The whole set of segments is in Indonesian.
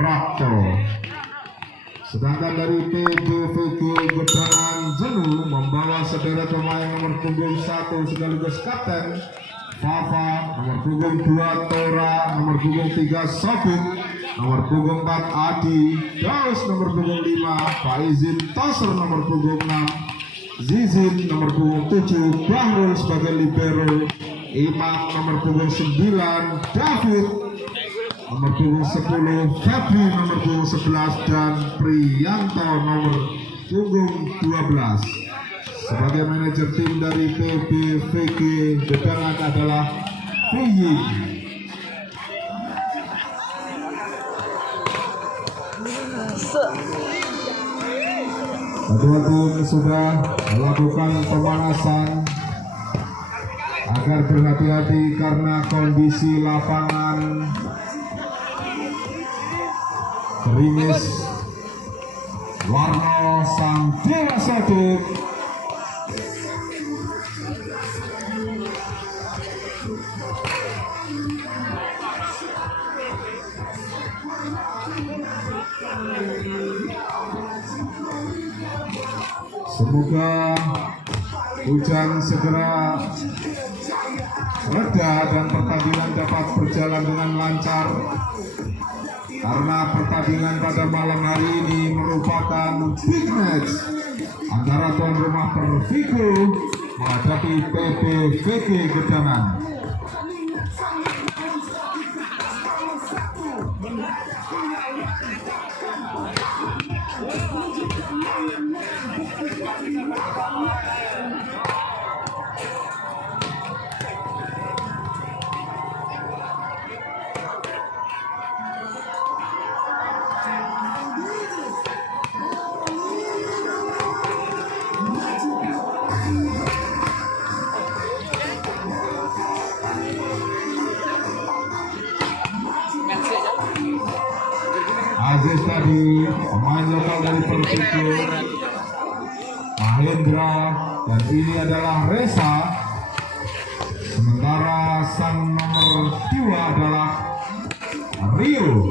Prapto. Sedangkan dari PBVG Gedangan Jenu membawa sederet pemain nomor punggung 1 sekaligus kapten Fafa, nomor punggung 2 Tora, nomor punggung 3 Sodiq, nomor punggung 4 Adi, Daus nomor punggung 5, Faizin Toser nomor punggung 6, Zizin nomor punggung 7, Bahrul sebagai libero, Imam nomor punggung 9, David nomor punggung 10, Febri nomor punggung 11, dan Priyanto nomor punggung 12. Sebagai manajer tim dari PBVG Gedangan adalah Piyi. Kedua tim sudah melakukan pemanasan agar berhati-hati karena kondisi lapangan gerimis. Warno sang Dewa Sodiq semoga hujan segera reda dan pertandingan dapat berjalan dengan lancar, karena pertandingan pada malam hari ini merupakan big match antara tuan rumah Pervigo menghadapi PBVG Gedangan. Aziz tadi pemain lokal dari Pervigo, Mahendra, dan ini adalah Reza. Sementara sang nomor 2 adalah Rio,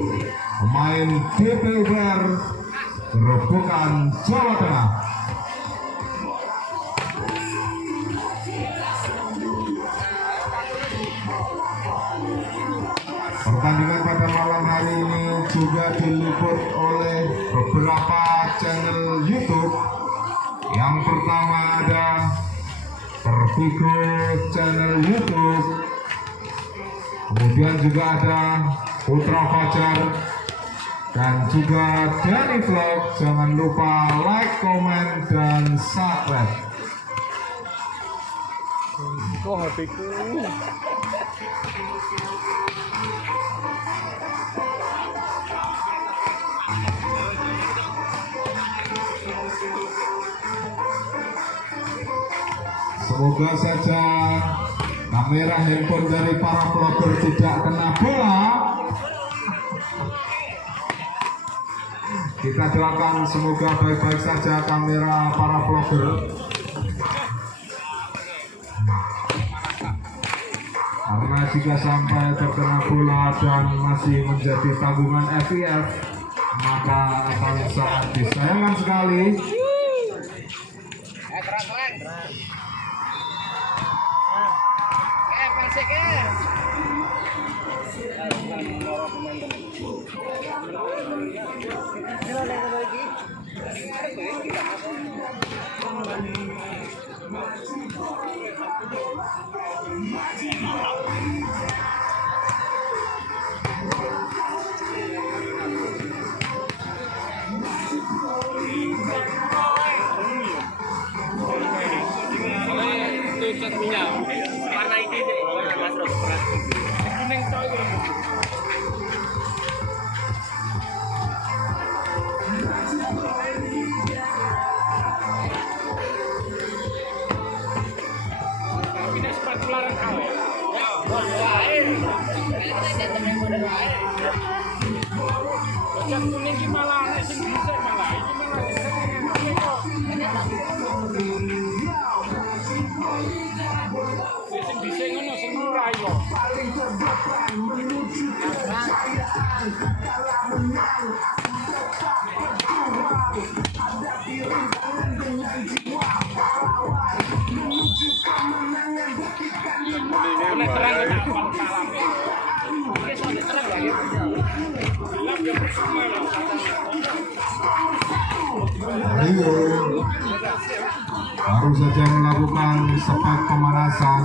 pemain DPR Gerobokan Jawa Tengah. Pertandingan pada malam hari ini juga diliput oleh beberapa channel YouTube. Yang pertama ada Pervigo channel YouTube, kemudian juga ada Putra Fajar dan juga Danny Vlog. Jangan lupa like, komen, dan subscribe. Kok hatiku semoga saja kamera handphone dari para vlogger tidak kena bola. Kita doakan semoga baik-baik saja kamera para vlogger. Karena jika sampai terkena bola dan masih menjadi tanggungan FIF, maka akan sangat disayangkan sekali. Rio baru saja melakukan spek pemanasan.